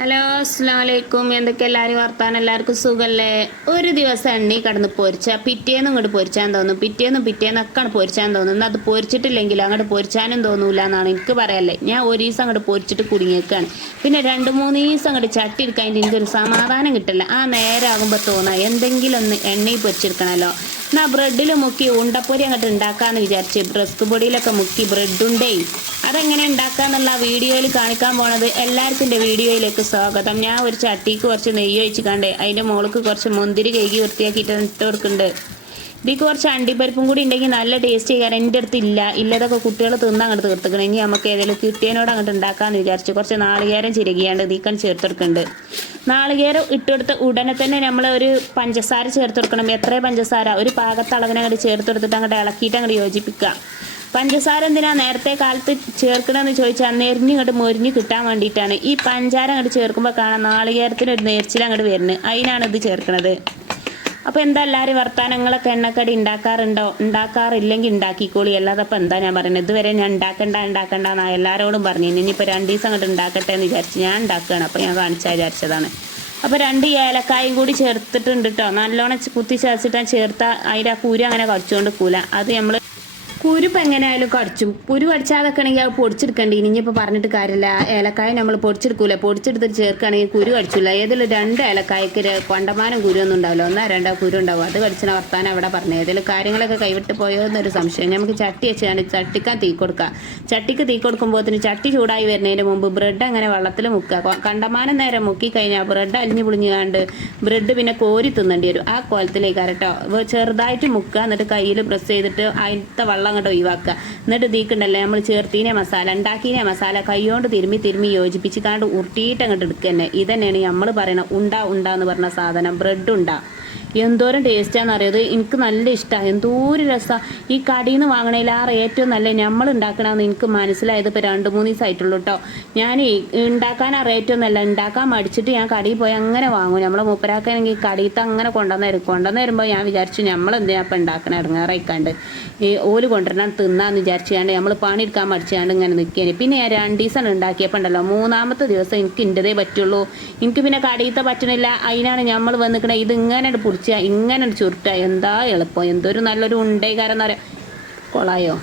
Hello അസ്സാം വലൈക്കും എന്തൊക്കെ എല്ലാവരും വർത്താനം? എല്ലാവർക്കും സുഖമല്ലേ ഒരു ദിവസം എണ്ണി കടന്ന് പൊരിച്ച പിറ്റേന്ന് ഇങ്ങോട്ട് പൊരിച്ചാൻ തോന്നും പിറ്റേന്നും പിറ്റേന്നൊക്കെ പൊരിച്ചാൻ തോന്നും എന്നാൽ അത് പൊരിച്ചിട്ടില്ലെങ്കിൽ അങ്ങോട്ട് പൊരിച്ചാനും തോന്നൂല എന്നാണ് എനിക്ക് പറയാല്ലേ ഞാൻ ഒരു ദിവസം അങ്ങോട്ട് പൊരിച്ചിട്ട് കുടുങ്ങിയേക്കാണ്. പിന്നെ രണ്ട് മൂന്ന് ദിവസം അങ്ങോട്ട് ചട്ടി എടുക്കാൻ എനിക്കൊരു സമാധാനം കിട്ടില്ല. ആ നേരമാകുമ്പോൾ തോന്നാം എന്തെങ്കിലും ഒന്ന് എണ്ണയിൽ പൊരിച്ചെടുക്കണമല്ലോ എന്നാ ബ്രെഡിൽ മുക്കി ഉണ്ടപ്പൊരി അങ്ങോട്ട് ഉണ്ടാക്കാമെന്ന് വിചാരിച്ച് ബ്രസ്ക് പൊടിയിലൊക്കെ മുക്കി ബ്രെഡ് അതെങ്ങനെ ഉണ്ടാക്കാന്നുള്ള വീഡിയോയിൽ കാണിക്കാൻ പോണത് എല്ലാവർക്കും വീഡിയോയിലേക്ക് സ്വാഗതം. ഞാൻ ഒരു ചട്ടിക്ക് കുറച്ച് നെയ്യ് ഒഴിച്ച് കണ്ടേ അതിന്റെ മുകൾക്ക് കുറച്ച് മുന്തിരി കഴുകി വൃത്തിയാക്കിയിട്ട് ഇട്ട് കൊടുക്കുന്നുണ്ട് ഇതിക്ക് കുറച്ച് അണ്ടിപ്പരിപ്പും കൂടി ഉണ്ടെങ്കിൽ നല്ല ടേസ്റ്റ് ചെയ്യാൻ. എന്റെ അടുത്ത് ഇല്ല. ഇല്ലതൊക്കെ കുട്ടികൾ തിന്ന് അങ്ങോട്ട് തീർത്തിക്കണം. ഇനി നമുക്ക് ഏതെങ്കിലും കിട്ടിയനോട് അങ്ങോട്ട് ഉണ്ടാക്കാമെന്ന് വിചാരിച്ചു. കുറച്ച് നാളികേരം ചിരകിയാണ്ട് ഇതിക്കാൻ ചേർത്തെടുക്കുന്നുണ്ട് നാളികേരം ഇട്ടെടുത്ത് ഉടനെ തന്നെ നമ്മൾ ഒരു പഞ്ചസാര ചേർത്ത് കൊടുക്കണം എത്ര പഞ്ചസാര. ഒരു പാകത്തളവിനെ അങ്ങോട്ട് ചേർത്ത് കൊടുത്തിട്ട് അങ്ങോട്ട് ഇളക്കിയിട്ട് അങ്ങോട്ട് യോജിപ്പിക്കുക പഞ്ചസാര എന്തിനാ നേരത്തെ കാലത്ത് ചേർക്കണമെന്ന് ചോദിച്ചാൽ നെരിഞ്ഞ് ഇങ്ങോട്ട് മൊരിഞ്ഞ് കിട്ടാൻ വേണ്ടിയിട്ടാണ് ഈ പഞ്ചാര അങ്ങോട്ട് ചേർക്കുമ്പോൾ കാണാം നാളികേരത്തിന് ഒരു നേർച്ചിൽ അങ്ങോട്ട് വരുന്നത് അതിനാണ് ഇത് ചേർക്കുന്നത് അപ്പോൾ എന്താ എല്ലാവരും വർത്തമാനങ്ങളൊക്കെ എണ്ണക്കടി ഉണ്ടാക്കാറുണ്ടോ ഉണ്ടാക്കാറില്ലെങ്കിൽ ഉണ്ടാക്കിക്കോളി അല്ലാതെ അപ്പോൾ എന്താ ഞാൻ പറയുന്നത് ഇതുവരെ ഞാൻ ഉണ്ടാക്കണ്ട ഉണ്ടാക്കണ്ട എന്നാ എല്ലാവരോടും പറഞ്ഞു ഇനിയിപ്പോൾ രണ്ട് ദിവസം അങ്ങോട്ട് ഉണ്ടാക്കട്ടെ എന്ന് വിചാരിച്ച് ഞാൻ ഉണ്ടാക്കുകയാണ് അപ്പോൾ ഞാൻ കാണിച്ചാൽ വിചാരിച്ചതാണ്. അപ്പോൾ രണ്ട് ഏലക്കായും കൂടി ചേർത്തിട്ടുണ്ട് കേട്ടോ നല്ലോണം കുത്തി ചേർത്തിട്ട് ചേർത്താൽ അതിന്റെ ആ കുരു അങ്ങനെ കുറച്ചുകൊണ്ട് കൂല. അത് നമ്മൾ കുരുപ്പ് എങ്ങനെയായാലും കടിച്ചും കുരു കടിച്ചാതൊക്കെ ആണെങ്കിൽ അത് പൊടിച്ചെടുക്കണ്ടേ? ഇനിയിപ്പോൾ പറഞ്ഞിട്ട് കാര്യമില്ല. ഏലക്കായ നമ്മൾ പൊടിച്ചെടുക്കൂല? പൊടിച്ചെടുത്തിട്ട് ചേർക്കുകയാണെങ്കിൽ കുരു കടിച്ചില്ല ഏതെങ്കിലും രണ്ട് ഏലക്കായക്ക് കൊണ്ടമാനം കുരു ഒന്നും ഉണ്ടാവില്ല. ഒന്നാ രണ്ടോ കുരു ഉണ്ടാവും. അത് കടിച്ചാൽ വർത്താനം അവിടെ പറഞ്ഞു. ഏതെങ്കിലും കാര്യങ്ങളൊക്കെ കൈവിട്ട് പോയോ എന്നൊരു സംശയം. നമുക്ക് ചട്ടി വെച്ചാണ് ചട്ടിക്കാൻ തീ കൊടുക്കുക ചട്ടിക്ക് തീ കൊടുക്കുമ്പോഴത്തിന് ചട്ടി ചൂടായി വരുന്നതിന് മുമ്പ് ബ്രെഡ് അങ്ങനെ വെള്ളത്തിൽ മുക്കുക. കണ്ടമാനം നേരം മുക്കി കഴിഞ്ഞാൽ ബ്രെഡ് അലിഞ്ഞു പൊളിഞ്ഞാണ്ട് ബ്രെഡ് പിന്നെ കോരി തിന്നേണ്ടി വരും. ആ കോലത്തിലേക്ക് കേട്ടോ ചെറുതായിട്ട് മുക്കുക. എന്നിട്ട് കയ്യിൽ പ്രസ് ചെയ്തിട്ട് അതിന്റെ വെള്ളം അങ്ങോട്ട് ഒഴിവാക്കുക. എന്നിട്ട് തീക്കുണ്ടല്ലോ നമ്മൾ ചേർത്തീനെ മസാല ഉണ്ടാക്കീനെ മസാല കൈകൊണ്ട് തിരുമ്മി തിരുമ്മി യോജിപ്പിച്ച് കാണ്ട് ഉരുട്ടിയിട്ട് അങ്ങോട്ട് എടുക്കുക തന്നെ ഇതന്നെയാണ് നമ്മൾ പറയുന്നത് ഉണ്ട ഉണ്ടാന്ന് പറഞ്ഞ സാധനം ബ്രെഡ് ഉണ്ട. എന്തോരം ടേസ്റ്റാന്ന് അറിയത് എനിക്ക് നല്ല ഇഷ്ടമാണ് എന്തോരം രസമാണ് ഈ കടയിൽ നിന്ന് വാങ്ങണേലാറ് ഏറ്റവും നല്ല നമ്മൾ ഉണ്ടാക്കണമെന്ന് എനിക്ക് മനസ്സിലായത് ഇപ്പോൾ രണ്ട് മൂന്ന് ദിവസമായിട്ടുള്ളൂ കേട്ടോ ഞാൻ ഉണ്ടാക്കാൻ ഏറ്റവും നല്ല ഉണ്ടാക്കാൻ മടിച്ചിട്ട് ഞാൻ കടയിൽ പോയി അങ്ങനെ വാങ്ങും. നമ്മളെ മൂപ്പരാക്കാനെങ്കിൽ കടയിലത്തെ അങ്ങനെ കൊണ്ടുവന്ന് തരും. കൊണ്ടുവന്ന് വരുമ്പോൾ ഞാൻ വിചാരിച്ചു നമ്മൾ എന്തിനാ ഇപ്പം ഉണ്ടാക്കണം ഇറങ്ങാറായിക്കാണ്ട്. ഈ ഓൽ കൊണ്ടുവരണം തിന്നാന്ന് വിചാരിച്ചാണ്ട് നമ്മൾ പണിയെടുക്കാൻ മടിച്ചാണ്ട് ഇങ്ങനെ നിൽക്കുകയാണ് പിന്നെ ഞാൻ രണ്ട് ദിവസം ഉണ്ടാക്കിയപ്പോൾ ഉണ്ടല്ലോ മൂന്നാമത്തെ ദിവസം എനിക്ക് ഇന്റെതേ പറ്റുള്ളൂ. എനിക്ക് പിന്നെ കടയിലത്തെ പറ്റണില്ല. അതിനാണ് നമ്മൾ വന്നിക്കണേ. ഇത് ഇങ്ങനെ ഇങ്ങനെ ചുരുട്ടുക എന്താ എളുപ്പം? എന്തൊരു നല്ലൊരു ഉണ്ടേകാരം എന്ന് പറയാം. കൊളായോ?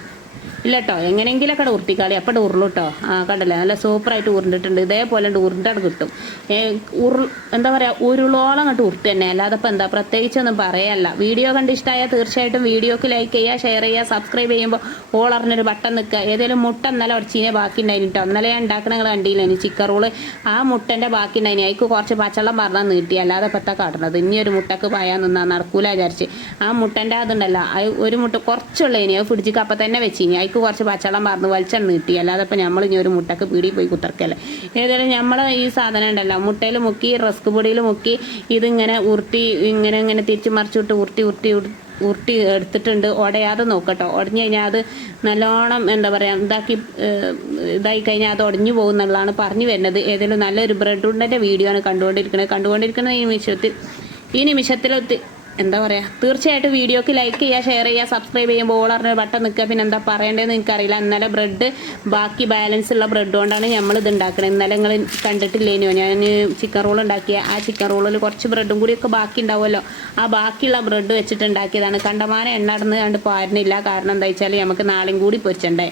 ഇല്ല കേട്ടോ എങ്ങനെയെങ്കിലൊക്കെ ഉരുട്ടിക്കാളി. അപ്പം ഉരുളുട്ടോ. ആ കണ്ടല്ലേ? നല്ല സൂപ്പറായിട്ട് ഉരുണ്ടിട്ടുണ്ട്. ഇതേപോലെ ഉരുണ്ടാണ് കിട്ടും. ഉരു ഉരുൾ എന്താ പറയുക ഉരുളോളം അങ്ങോട്ട് ഉരുട്ട് തന്നെ. അല്ലാതെ ഇപ്പം എന്താ പ്രത്യേകിച്ചൊന്നും പറയല്ല. വീഡിയോ കണ്ട് ഇഷ്ടമായാൽ തീർച്ചയായിട്ടും വീഡിയോക്ക് ലൈക്ക് ചെയ്യുക ഷെയർ ചെയ്യുക സബ്സ്ക്രൈബ് ചെയ്യുമ്പോൾ ഓൾ അറിഞ്ഞൊരു ബട്ടൺ നിൽക്കുക. ഏതെങ്കിലും മുട്ട ഇന്നലെ ഉടച്ചീനെ ബാക്കി ഉണ്ടായിരുന്നു കേട്ടോ ഇന്നലെ ഞാൻ ഉണ്ടാക്കണ നിങ്ങൾ കണ്ടില്ല? ചിക്കൻ റോൾ ആ മുട്ടന്റെ ബാക്കി ഉണ്ടായിന് അതിക്ക് കുറച്ച് പച്ചവെള്ളം പറഞ്ഞാൽ നീട്ടി. അല്ലാതെ ഇപ്പത്തെ കാട്ടണത്? ഇനി ഒരു മുട്ടക്ക് പായാൻ നിന്നാ നടക്കൂല വിചാരിച്ച്. ആ മുട്ടന്റെ അതുണ്ടല്ലോ. അത് ഒരു മുട്ട കുറച്ചുള്ളതിന് അത് ഫ്രിഡ്ജിക്ക് അപ്പം തന്നെ വെച്ചിനി. അതിക്ക് കുറച്ച് പച്ചവെള്ളം പറഞ്ഞ് വലിച്ചെണ്ണ നീട്ടി അല്ലാതെ ഇപ്പം നമ്മൾ ഇനി ഒരു മുട്ടക്ക് പീടി പോയി കുത്തർക്കല്ലേ. ഏതായാലും നമ്മൾ ഈ സാധനം ഉണ്ടല്ലോ മുട്ടയിൽ മുക്കി റസ്ക് പൊടിയിൽ മുക്കി ഇതിങ്ങനെ ഉരുട്ടി ഇങ്ങനെ ഇങ്ങനെ തിരിച്ച് മറിച്ചിട്ട് ഉരുട്ടി ഉരുട്ടി ഉരുട്ടി എടുത്തിട്ടുണ്ട്. ഉടയാതെ നോക്കട്ടോ. ഉടഞ്ഞു കഴിഞ്ഞാൽ അത് നല്ലോണം എന്താ പറയുക ഇതാക്കി ഇതായി കഴിഞ്ഞാൽ അത് ഉടഞ്ഞു പോകും എന്നുള്ളതാണ് പറഞ്ഞു വരുന്നത്. ഏതെങ്കിലും നല്ലൊരു ബ്രെഡ് ഉണ്ടന്റെ വീഡിയോ ആണ് കണ്ടുകൊണ്ടിരിക്കുന്നത്. കണ്ടുകൊണ്ടിരിക്കുന്ന ഈ നിമിഷത്തിൽ ഈ നിമിഷത്തിൽ എന്താ പറയുക തീർച്ചയായിട്ടും വീഡിയോക്ക് ലൈക്ക് ചെയ്യുക ഷെയർ ചെയ്യുക സബ്സ്ക്രൈബ് ചെയ്യുമ്പോൾ ഓളറിന് ബട്ടൺ നിൽക്കുക. പിന്നെ എന്താ പറയേണ്ടതെന്ന് എനിക്കറിയില്ല. ഇന്നലെ ബ്രെഡ് ബാക്കി ബാലൻസ് ഉള്ള ബ്രെഡ് കൊണ്ടാണ് നമ്മൾ ഇത് ഉണ്ടാക്കുന്നത് ഇന്നലെ നിങ്ങൾ കണ്ടിട്ടില്ലേനോ? ഞാൻ ചിക്കൻ റോൾ ഉണ്ടാക്കിയ. ആ ചിക്കൻ റോളിൽ കുറച്ച് ബ്രെഡും കൂടിയൊക്കെ ബാക്കി ഉണ്ടാവുമല്ലോ. ആ ബാക്കിയുള്ള ബ്രെഡ് വെച്ചിട്ട് ഉണ്ടാക്കിയതാണ്. കണ്ടമാനം എണ്ണ അടന്ന് കണ്ട് പാരുന്നില്ല. കാരണം എന്താ വെച്ചാൽ നമുക്ക് നാളെയും കൂടി പൊരിച്ചണ്ടേ.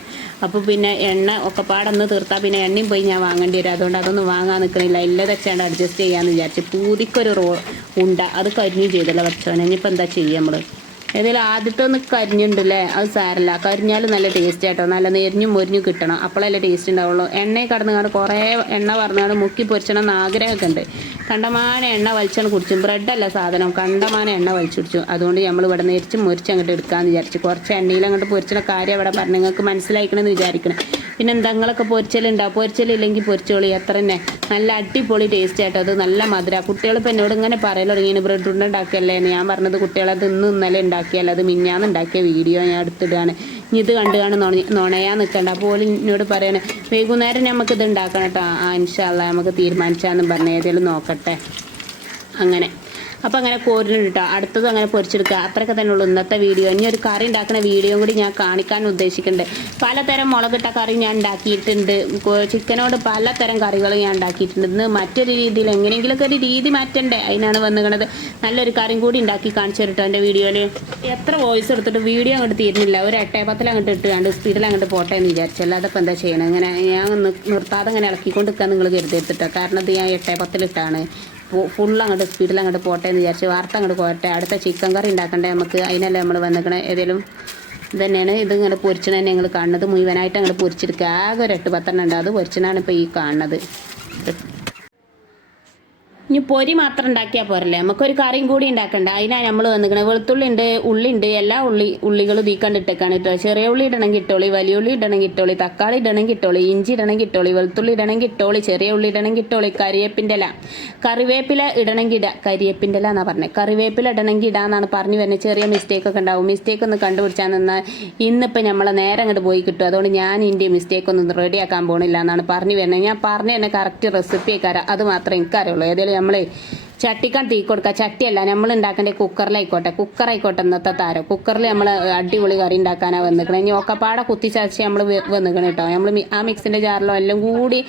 അപ്പോൾ പിന്നെ എണ്ണ ഒക്കെ പാടന്ന് തീർത്താൽ പിന്നെ എണ്ണയും പോയി ഞാൻ വാങ്ങേണ്ടി വരും. അതുകൊണ്ട് അതൊന്നും വാങ്ങാൻ നിൽക്കുന്നില്ല എല്ലാം വെച്ചാണ്ട് അഡ്ജസ്റ്റ് ചെയ്യാമെന്ന് വിചാരിച്ചു. പൂതിക്കൊരു റോ ഉണ്ട അത് കരിഞ്ഞു ചെയ്തല്ലോ വെച്ചോനെ ഇനിയിപ്പോൾ എന്താ ചെയ്യുക നമ്മൾ ഏതായാലും ആദ്യത്തെ ഒന്ന് കരിഞ്ഞുണ്ടല്ലേ അത് സാരല്ല. കരിഞ്ഞാൽ നല്ല ടേസ്റ്റ് ആട്ടോ. നല്ല നെരിഞ്ഞും മൊരിഞ്ഞും കിട്ടണം. അപ്പോഴല്ലേ ടേസ്റ്റ് ഉണ്ടാവുള്ളൂ. എണ്ണയിൽ കടന്ന് കാണും കുറേ എണ്ണ പറഞ്ഞാണ്ട് മുക്കി പൊരിച്ചണം എന്ന് ആഗ്രഹമൊക്കെ ഉണ്ട്. കണ്ടമാന എണ്ണ വലിച്ചാണ് കുടിച്ചു. ബ്രെഡല്ല സാധനം. കണ്ടമാന എണ്ണ വലിച്ചു കുടിച്ചു. അതുകൊണ്ട് നമ്മൾ ഇവിടെ നെരിച്ച് മുരിച്ച് അങ്ങോട്ട് എടുക്കാമെന്ന് വിചാരിച്ചു. കുറച്ച് എണ്ണയിൽ അങ്ങോട്ട് പൊരിച്ചണ കാര്യം അവിടെ പറഞ്ഞു നിങ്ങൾക്ക് മനസ്സിലായിക്കണമെന്ന് വിചാരിക്കണം. പിന്നെ എന്തെങ്കിലുമൊക്കെ പൊരിച്ചലുണ്ടാവും പൊരിച്ചലില്ലെങ്കിൽ പൊരിച്ചോളി. എത്ര തന്നെ നല്ല അടിപൊളി ടേസ്റ്റ് ആട്ടോ. അത് നല്ല മധുര. കുട്ടികൾ ഇപ്പം എന്നോട് ഇങ്ങനെ പറയൽ തുടങ്ങിയാണ് ബ്രെഡ് ഉണ്ട ഉണ്ടാക്കിയല്ലേ? ഞാൻ പറഞ്ഞത് കുട്ടികളത് ഇന്ന് ഇന്നലെ ഉണ്ടാക്കിയല്ല അത് മിഞ്ഞാന്ന് ഉണ്ടാക്കിയ വീഡിയോ ഞാൻ എടുത്തിടുകയാണ്. ഇനി ഇത് കണ്ട് കാണും നുണ നുണയാൻ നിൽക്കണ്ട. അപ്പോൾ എന്നോട് പറയണേ വൈകുന്നേരം നമുക്ക് ഇത് ഉണ്ടാക്കണം കേട്ടോ ആ ഇൻഷാല്ല നമുക്ക് തീരുമാനിച്ചാന്നും പറഞ്ഞ് ഏതെങ്കിലും നോക്കട്ടെ. അങ്ങനെ. അപ്പോൾ അങ്ങനെ കോരിനുണ്ട് കേട്ടോ അടുത്തതും അങ്ങനെ പൊരിച്ചെടുക്കുക അത്രയൊക്കെ തന്നെ ഉള്ളൂ ഇന്നത്തെ വീഡിയോ. ഇനി ഒരു കറി ഉണ്ടാക്കുന്ന വീഡിയോ കൂടി ഞാൻ കാണിക്കാൻ ഉദ്ദേശിക്കുന്നുണ്ട് പലതരം മുളകിട്ട കറി ഞാൻ ഉണ്ടാക്കിയിട്ടുണ്ട്. ചിക്കനോട് പലതരം കറികൾ ഞാൻ ഉണ്ടാക്കിയിട്ടുണ്ട്. ഇന്ന് മറ്റൊരു രീതിയിൽ എങ്ങനെയെങ്കിലുമൊക്കെ ഒരു രീതി മാറ്റണ്ടേ? അതിനാണ് വന്നുകണത് നല്ലൊരു കറിയും കൂടി ഉണ്ടാക്കി കാണിച്ചു തരട്ടോ എന്റെ വീഡിയോയിൽ എത്ര വോയിസ് എടുത്തിട്ട് വീഡിയോ അങ്ങോട്ട് തീരുന്നില്ല. ഒരു എട്ടേപ്പത്തിൽ അങ്ങോട്ട് ഇട്ടുകൊണ്ട് സ്പീഡിൽ അങ്ങോട്ട് പോട്ടെ എന്ന് വിചാരിച്ചു. അല്ലാതെ എന്താ ചെയ്യണം? ഇങ്ങനെ ഞാൻ നിർത്താതെ അങ്ങനെ ഇളക്കിക്കൊണ്ട് നിൽക്കാൻ നിങ്ങൾ കരുതിയെടുത്തിട്ടോ കാരണം ഇത് ഞാൻ എട്ടേപ്പത്തിലിട്ടാണ് ഫുൾ അങ്ങോട്ട് സ്പീഡിൽ അങ്ങോട്ട് പോട്ടെ എന്ന് വിചാരിച്ച് വാർത്ത അങ്ങോട്ട് പോട്ടെ അടുത്ത ചിക്കൻ കറി ഉണ്ടാക്കണ്ടേ നമുക്ക്? അതിനല്ലേ നമ്മൾ വന്നിക്കണേ? ഏതെങ്കിലും തന്നെയാണ് ഇത് ഇങ്ങനെ പൊരിച്ചണ ഞങ്ങൾ കാണുന്നത്. മുഴുവനായിട്ട് അങ്ങോട്ട് പൊരിച്ചെടുക്കുക ആകെ ഒരു എട്ട് പത്തെണ്ണം ഉണ്ട്. അത് പൊരിച്ചണാണ് ഇപ്പോൾ ഈ കാണുന്നത്. ഇനി പൊരി മാത്രം ഉണ്ടാക്കിയാൽ പോരല്ലേ? നമുക്കൊരു കറിയും കൂടി ഉണ്ടാക്കണ്ട. അതിനാണ് നമ്മൾ വന്നിക്കണത് വെളുത്തുള്ളി ഉണ്ട് ഉള്ളി ഉണ്ട് എല്ലാ ഉള്ളി ഉള്ളികളും തീക്കണ്ടിട്ടേക്കാണ് കേട്ടോ ചെറിയ ഉള്ളി ഇടണമെങ്കിൽ ഇട്ടോളി വലിയ ഉള്ളി ഇടണമെങ്കിൽ ഇട്ടോളി തക്കാളി ഇടണമെങ്കിൽ ഇട്ടോളി ഇഞ്ചി ഇടണമെങ്കിൽ ഇട്ടോളി വെളുത്തുള്ളി ഇടണമെങ്കിൽ ഇട്ടോളി ചെറിയ ഉള്ളി ഇടണമെങ്കിൽ ഇട്ടോളി കറിവേപ്പില കറിവേപ്പില ഇടണമെങ്കിൽ ഇടാം കറിവേപ്പിന്റെ ഇല എന്നാണ് പറഞ്ഞത് കറിവേപ്പില ഇടണമെങ്കിൽ ഇടാന്നാണ് പറഞ്ഞു വരുന്നത്. ചെറിയ മിസ്റ്റേക്ക് ഒക്കെ ഉണ്ടാവും. മിസ്റ്റേക്ക് ഒന്ന് കണ്ടുപിടിച്ചാൽ നിന്നാൽ ഇന്നിപ്പോൾ നമ്മളെ നേരെ അങ്ങോട്ട് പോയി കിട്ടും. അതുകൊണ്ട് ഞാൻ ഇതിന്റെ മിസ്റ്റേക്ക് ഒന്നും റെഡിയാക്കാൻ പോകണില്ല എന്നാണ് പറഞ്ഞു വരുന്നത്. ഞാൻ പറഞ്ഞു തന്നെ കറക്റ്റ് റെസിപ്പി കാരം അത് മാത്രമേ എനിക്കറിയുള്ളൂ. ഏതായാലും നമ്മളെ ചട്ടിക്കാൻ തീ കൊടുക്കുക ചട്ടിയല്ല നമ്മൾ ഉണ്ടാക്കേണ്ട കുക്കറിലായിക്കോട്ടെ. കുക്കറായിക്കോട്ടെ ഇന്നത്തെ താരം. കുക്കറിൽ നമ്മൾ അടിപൊളി കറി ഉണ്ടാക്കാനാണ് വന്നിക്കണത് ഇനി ഒക്കപ്പാടെ കുത്തി ചതച്ച് നമ്മൾ വന്നിക്കണം കേട്ടോ നമ്മൾ ആ മിക്സിന്റെ ജാറിലോ എല്ലാം കൂടി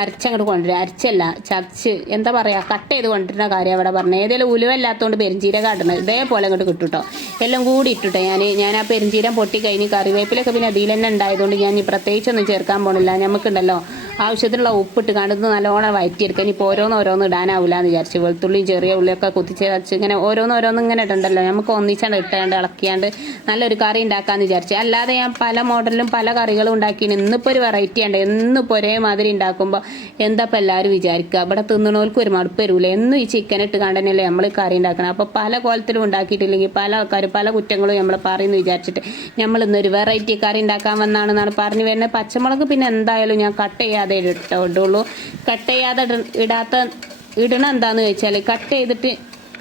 അരച്ചങ്ങോട്ട് കൊണ്ടുവരിക. അരച്ചല്ല ചതച്ച് എന്താ പറയുക കട്ട് ചെയ്ത് കൊണ്ടിരുന്ന കാര്യം അവിടെ പറഞ്ഞത് ഏതെങ്കിലും ഉലുവല്ലാത്തതുകൊണ്ട് പെരിഞ്ചീരകം കാട്ടണം ഇതേപോലെ അങ്ങോട്ട് കിട്ടും എല്ലാം കൂടി ഇട്ടിട്ടോ ഞാൻ ഞാൻ ആ പെരിഞ്ചീരം പൊട്ടി കഴിഞ്ഞ് കറിവേപ്പിലൊക്കെ പിന്നെ അതിൽ തന്നെ ഉണ്ടായതുകൊണ്ട് ഞാൻ പ്രത്യേകിച്ചൊന്നും ചേർക്കാൻ പോണില്ല. നമുക്കുണ്ടല്ലോ ആവശ്യത്തിനുള്ള ഉപ്പിട്ട് കണ്ടത് നല്ലോണം വയറ്റിയെടുക്കാൻ ഇപ്പോൾ ഓരോന്ന് ഇടാനാവില്ല എന്ന് വിചാരിച്ചു വെളുത്തുള്ളിയും ചെറിയ ഉള്ളിയൊക്കെ കുത്തിച്ചേർച്ച് ഇങ്ങനെ ഓരോന്ന് ഓരോന്ന് ഇങ്ങനെ ഇട്ടുണ്ടല്ലോ നമുക്ക് ഒന്നിച്ചാണ്ട് ഇട്ടാണ്ട് ഇളക്കിയാണ്ട് നല്ലൊരു കറി ഉണ്ടാക്കാമെന്ന് വിചാരിച്ചു. അല്ലാതെ ഞാൻ പല മോഡലിലും പല കറികളും ഉണ്ടാക്കി ഇന്നിപ്പോൾ ഒരു വെറൈറ്റി ഉണ്ട്. എന്നിപ്പോൾ ഒരേ മാതിരി ഉണ്ടാക്കുമ്പോൾ എന്താ ഇപ്പോൾ എല്ലാവരും വിചാരിക്കുക ഇവിടെ തിന്നണോൽക്ക് ഒരു മടുപ്പ് വരില്ല എന്നും ഈ ചിക്കൻ ഇട്ട് കണ്ടനല്ലേ നമ്മൾ കറി ഉണ്ടാക്കണം. അപ്പോൾ പല കോലത്തിലും ഉണ്ടാക്കിയിട്ടില്ലെങ്കിൽ പല ആൾക്കാരും പല കുറ്റങ്ങളും നമ്മൾ പറയുന്നു വിചാരിച്ചിട്ട് നമ്മൾ ഇന്നൊരു വെറൈറ്റി കറി ഉണ്ടാക്കാൻ വന്നാണെന്നാണ് പറഞ്ഞു വരുന്നത്. പച്ചമുളക് പിന്നെ എന്തായാലും ഞാൻ കട്ട് ചെയ്യാതെ ഇട്ടുള്ളൂ കട്ട് ചെയ്യാതെ ഇടാത്ത ഇടണ എന്താന്ന് വെച്ചാൽ കട്ട് ചെയ്തിട്ട്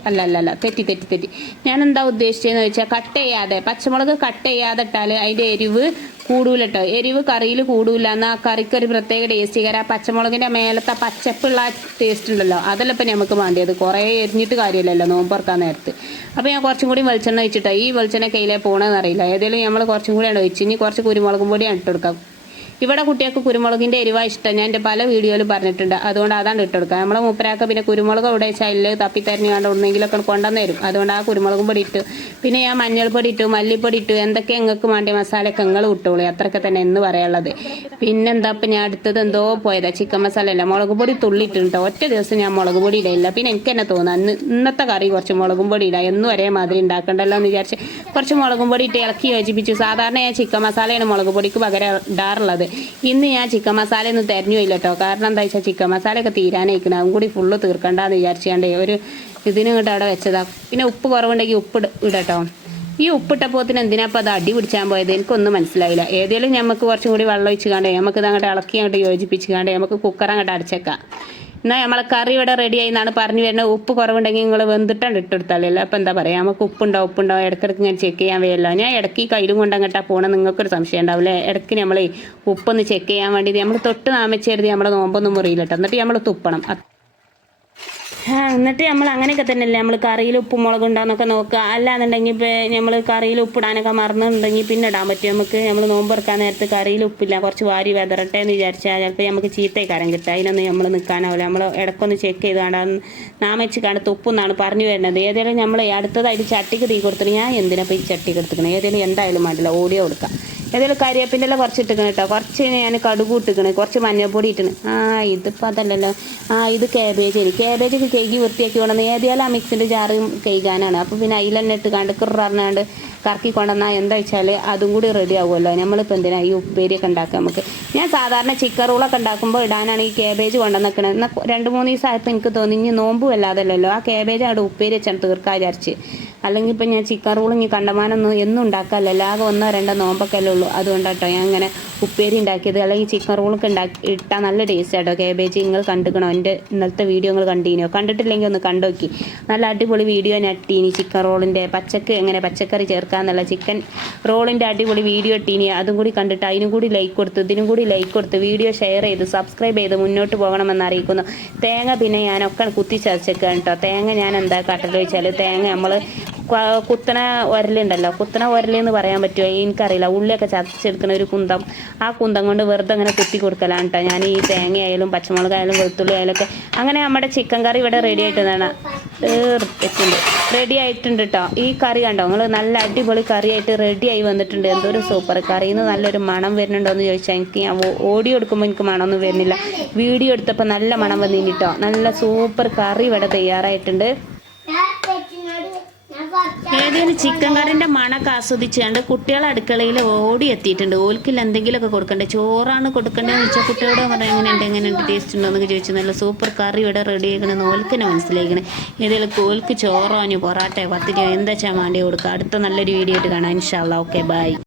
അല്ല അല്ല അല്ല തെറ്റി തെറ്റി തെറ്റി. ഞാൻ എന്താ ഉദ്ദേശിച്ചതെന്ന് വെച്ചാൽ കട്ട് ചെയ്യാതെ പച്ചമുളക് കട്ട് ചെയ്യാതെ ഇട്ടാൽ അതിന്റെ എരിവ് കൂടൂല കേട്ടോ എരിവ് കറിയിൽ കൂടൂല. എന്നാൽ ആ കറിക്ക് ഒരു പ്രത്യേക ടേസ്റ്റ് കാരണം ആ പച്ചമുളകിന്റെ മേലത്തെ പച്ചപ്പുള്ള ടേസ്റ്റ് ഉണ്ടല്ലോ അതല്ല ഇപ്പം നമുക്ക് വേണ്ടിയത് കുറേ എരിഞ്ഞിട്ട് കാര്യമില്ലല്ലോ നോമ്പ് തുറക്കാൻ നേരത്ത്. അപ്പോൾ ഞാൻ കുറച്ചും കൂടി വെളിച്ചെണ്ണ വെച്ചിട്ടോ ഈ വെളിച്ചെണ്ണ കയ്യിലേ പോകണമെന്ന് അറിയില്ല. ഏതെങ്കിലും നമ്മൾ കുറച്ചും കൂടിയാണ് ഒഴിച്ച് ഇനി കുറച്ച് കുരുമുളകും കൂടി ഇട്ട് കൊടുക്കാം. ഇവിടെ കുട്ടികൾക്ക് കുരുമുളകിന്റെ എരിവാ ഇഷ്ടം. ഞാൻ എന്റെ പല വീഡിയോയിലും പറഞ്ഞിട്ടുണ്ട്. അതുകൊണ്ട് അതാണ് ഇട്ടെടുക്കുക നമ്മളെ മൂപ്പരാക്ക പിന്നെ കുരുമുളക് ഇവിടെ വെച്ചാൽ തപ്പി തെരഞ്ഞുകൊണ്ട് ഒന്നെങ്കിലൊക്കെ കൊണ്ടുവന്ന് തരും. അതുകൊണ്ട് ആ കുരുമുളകും പൊടി ഇട്ടു. പിന്നെ ഞാൻ മഞ്ഞൾപ്പൊടി ഇട്ടു മല്ലിപ്പൊടി ഇട്ടു. എന്തൊക്കെ നിങ്ങൾക്ക് വേണ്ടി മസാലയൊക്കെ നിങ്ങൾ ഇട്ടോളൂ. അത്രയൊക്കെ തന്നെ എന്ന് പറയാനുള്ളത്. പിന്നെന്താ ഇപ്പം ഞാൻ അടുത്തത് എന്തോ പോയതാ. ചിക്കൻ മസാല അല്ല. മുളക് പൊടി തുള്ളിയിട്ടുണ്ട് ഒറ്റ ദിവസം ഞാൻ മുളക് പൊടി ഇടയില്ല പിന്നെ എനിക്ക് തന്നെ തോന്നുന്നു അന്ന് ഇന്നത്തെ കറി കുറച്ച് മുളകും പൊടി ഇടാം. എന്നും ഒരേ മാതിരി ഉണ്ടാക്കണ്ടല്ലോ എന്ന് വിചാരിച്ച് കുറച്ച് മുളകും പൊടി ഇട്ട് ഇളക്കി യോജിപ്പിച്ചു. സാധാരണ ഞാൻ ചിക്കൻ മസാലയാണ് മുളക് പൊടിക്ക് പകരം ഇടാറുള്ളത്. ഇന്ന് ഞാൻ ചിക്കൻ മസാല ഒന്നും തിരഞ്ഞു പോയില്ല കേട്ടോ കാരണം എന്താ വെച്ചാൽ ചിക്കൻ മസാലയൊക്കെ തീരാനായിരിക്കണം അതും കൂടി ഫുള്ള് തീർക്കണ്ടെന്ന് വിചാരിച്ചാണ്ടേ ഒരു ഇതിനും ഇങ്ങോട്ട് അവിടെ വെച്ചതാ. പിന്നെ ഉപ്പ് കുറവുണ്ടെങ്കിൽ ഉപ്പ് ഇട- ഇടട്ടോ. ഈ ഉപ്പിട്ടപ്പോത്തിന് എന്തിനാ അപ്പോൾ അത് അടി പിടിച്ചാൻ പോയത്? എനിക്കൊന്നും മനസ്സിലായില്ല ഏതെങ്കിലും നമുക്ക് കുറച്ചും കൂടി വെള്ളം ഒഴിച്ച് കാണ്ടേ നമുക്ക് ഇത് അങ്ങോട്ട് ഇളക്കി അങ്ങോട്ട് യോജിപ്പിച്ച് കണ്ടേ നമുക്ക് കുക്കർ അങ്ങോട്ട് അടച്ചേക്കാം. എന്നാൽ നമ്മളെ കറി ഇവിടെ റെഡി ആയി എന്നാണ് പറഞ്ഞു വരുന്നത്. ഉപ്പ് കുറവുണ്ടെങ്കിൽ നിങ്ങൾ വെന്തിട്ടാണ് ഇട്ടെടുത്താലല്ലോ അപ്പോൾ എന്താ പറയുക നമുക്ക് ഉപ്പുണ്ടോ ഉപ്പുണ്ടോ? ഇടയ്ക്കിടയ്ക്ക് ഇങ്ങനെ ചെക്ക് ചെയ്യാൻ വയ്യല്ലോ. ഞാൻ ഇടയ്ക്ക് ഈ കയ്യിലും കൊണ്ട് അങ്ങോട്ടാ പോകണം നിങ്ങൾക്കൊരു സംശയം ഉണ്ടാവില്ലേ ഇടയ്ക്ക് നമ്മൾ ഉപ്പൊന്ന് ചെക്ക് ചെയ്യാൻ വേണ്ടി നമ്മൾ തൊട്ട് നാമിച്ചെഴുതി നമ്മളെ നോമ്പൊന്നും മുറിയില്ല എന്നിട്ട് നമ്മൾ തുപ്പണം. എന്നിട്ട് നമ്മൾ അങ്ങനെയൊക്കെ തന്നെയല്ലേ? നമ്മൾ കറിയിൽ ഉപ്പും മുളക് ഉണ്ടോന്നൊക്കെ നോക്കുക. അല്ലാന്നുണ്ടെങ്കിൽ ഇപ്പോൾ നമ്മൾ കറിയിൽ ഉപ്പിടാനൊക്കെ മറന്നുണ്ടെങ്കിൽ പിന്നെ ഇടാൻ പറ്റും. നമുക്ക് നമ്മൾ നോമ്പ് തുറക്കാൻ നേരത്ത് കറിയിൽ ഉപ്പില്ല. കുറച്ച് വാരി വെതറട്ടെ എന്ന് വിചാരിച്ചാൽ ചിലപ്പോൾ നമുക്ക് ചീത്തക്കാരം കിട്ടുക. അതിനൊന്നും നമ്മൾ നിൽക്കാനാവില്ല നമ്മൾ ഇടക്കൊന്ന് ചെക്ക് ചെയ്ത് കാണാൻ നാം വെച്ച് കണ്ടത്ത് ഉപ്പെന്നാണ് പറഞ്ഞു വരുന്നത്. ഏതെങ്കിലും നമ്മൾ അടുത്തതായിട്ട് ചട്ടിക്ക് തീ കൊടുത്തിട്ട് ഞാൻ എന്തിനാ ഇപ്പോൾ ഈ ചട്ടി എടുത്തിക്കണം ഏതെങ്കിലും എന്തായാലും വേണ്ടില്ല. ഓടിയോ കൊടുക്കാം ഏതെങ്കിലും കരിവേപ്പിന്റെ എല്ലാം കുറച്ച് ഇട്ടിക്കണം കേട്ടോ കുറച്ച് ഞാൻ കടുക് ഇട്ടിക്കണേ കുറച്ച് മഞ്ഞൾപ്പൊടി ഇട്ടിന് ആ ഇതിപ്പോൾ അതല്ലല്ലോ. ആ ഇത് ഇനി കാബേജൊക്കെ കഴുകി വൃത്തിയാക്കി കൊണ്ടുവന്ന് ഏതായാലും ആ മിക്സിന്റെ ജാറ് കഴുകാനാണ്. അപ്പോൾ പിന്നെ തന്നെ ഇട്ട് കണ്ട് കിററിനാണ്ട് കറക്കി കൊണ്ടുവന്നാൽ എന്താ വെച്ചാൽ അതും കൂടി റെഡി ആവുമല്ലോ. നമ്മളിപ്പോൾ എന്തിനാ ഈ ഉപ്പേരിയൊക്കെ ഉണ്ടാക്കുക നമുക്ക്? ഞാൻ സാധാരണ ചിക്കൻ റോളൊക്കെ ഉണ്ടാക്കുമ്പോൾ ഇടാനാണ് ഈ കാബേജ് കൊണ്ടുവന്നിക്കണത്. എന്നാൽ രണ്ട് മൂന്ന് ദിവസമായപ്പോൾ എനിക്ക് തോന്നി. ഇനി നോമ്പ് വല്ലാതല്ലല്ലോ. ആ കാബേജ് അവിടെ ഉപ്പേരി വെച്ചാണ് തീർക്കാൻ വിചാരിച്ച്. അല്ലെങ്കിൽ ഇപ്പം ഞാൻ ചിക്കൻ റോൾ ഇനി കണ്ടമാനൊന്നും എന്നും ഉണ്ടാക്കാമല്ലോ ആകെ ഒന്നോ രണ്ടോ നോമ്പൊക്കെ അല്ലേ ഉള്ളൂ അതുകൊണ്ടാണ് അതുകൊണ്ടാട്ടോ ഞാൻ അങ്ങനെ ഉപ്പേരി ഉണ്ടാക്കിയത് അല്ലെങ്കിൽ ചിക്കൻ റോളൊക്കെ ഉണ്ടാക്കി ഇട്ടാൽ നല്ല ടേസ്റ്റ് ആട്ടോ. കേബേജ് നിങ്ങൾ കണ്ടുക്കണോ? എന്റെ ഇന്നലത്തെ വീഡിയോ നിങ്ങൾ കണ്ടീനോ? കണ്ടിട്ടില്ലെങ്കിൽ ഒന്ന് കണ്ടോക്കി. നല്ല അടിപൊളി വീഡിയോ ഞാൻ ഇട്ടീനി ചിക്കൻ റോളിന്റെ പച്ചക്ക് എങ്ങനെ പച്ചക്കറി ചേർക്കാന്നുള്ള ചിക്കൻ റോളിന്റെ അടിപൊളി വീഡിയോ ഇട്ടീനി. അതും കൂടി കണ്ടിട്ട് അതിനും കൂടി ലൈക്ക് കൊടുത്തു ഇതിനും കൂടി ലൈക്ക് കൊടുത്ത്. വീഡിയോ ഷെയർ ചെയ്ത് സബ്സ്ക്രൈബ് ചെയ്ത് മുന്നോട്ട് പോകണമെന്ന് അറിയിക്കുന്നു. തേങ്ങ പിന്നെ ഞാനൊക്കെ കുത്തി ചതച്ചേക്കാണ് കേട്ടോ തേങ്ങ ഞാൻ എന്താ കാട്ടൽ വെച്ചാൽ തേങ്ങ നമ്മൾ കുത്തണ ഉരലുണ്ടല്ലോ കുത്തണ ഉരലെന്ന് പറയാൻ പറ്റുമോ? എനിക്കറിയില്ല. ഉള്ളിയൊക്കെ ചതച്ചെടുക്കുന്ന ഒരു കുന്തം. ആ കുന്തം കൊണ്ട് വെറുതെ അങ്ങനെ കുത്തി കൊടുക്കലാണ് കേട്ടോ ഞാൻ ഈ തേങ്ങയായാലും പച്ചമുളകായാലും വെളുത്തുള്ളി ആയാലും ഒക്കെ അങ്ങനെ നമ്മുടെ ചിക്കൻ കറി ഇവിടെ റെഡി ആയിട്ടാണ് തീർത്തിട്ടുണ്ട് റെഡി ആയിട്ടുണ്ട് കേട്ടോ ഈ കറി കണ്ടോ? നിങ്ങൾ നല്ല അടിപൊളി കറിയായിട്ട് റെഡി ആയി വന്നിട്ടുണ്ട്. എന്തൊരു സൂപ്പർ കറിയിൽ നിന്ന് നല്ലൊരു മണം വരുന്നുണ്ടോ എന്ന് ചോദിച്ചാൽ എനിക്ക് ഓഡിയോ എടുക്കുമ്പോൾ എനിക്ക് മണമൊന്നും വരുന്നില്ല. വീഡിയോ എടുത്തപ്പോൾ നല്ല മണം വന്നിട്ടോ നല്ല സൂപ്പർ കറി ഇവിടെ തയ്യാറായിട്ടുണ്ട്. ഏതൊരു ചിക്കൻ കറിന്റെ മണമൊക്കെ ആസ്വദിച്ചുകൊണ്ട് കുട്ടികളെ അടുക്കളയിൽ ഓടി എത്തിയിട്ടുണ്ട് ഓൽക്കിൽ എന്തെങ്കിലുമൊക്കെ കൊടുക്കണ്ടേ? ചോറാണ് കൊടുക്കേണ്ടതെന്ന് വെച്ചാൽ കുട്ടികളോട് പറഞ്ഞാൽ എങ്ങനെയുണ്ട്? എങ്ങനെയുണ്ട്? ടേസ്റ്റ് ഉണ്ടോ? എന്നൊക്കെ ചോദിച്ചു നല്ല സൂപ്പർ കറി ഇവിടെ റെഡി ആക്കണമെന്ന് ഓൽക്കിനെ മനസ്സിലാക്കണേ ഏതെങ്കിലും ഓൽക്ക് ചോറോ പൊറാട്ടയോ പത്തിരിയോ എന്താ വെച്ചാൽ കൊടുക്കുക. അടുത്ത നല്ലൊരു വീഡിയോ ആയിട്ട് കാണാം. ഇൻഷാല്ല ഓക്കെ ബൈ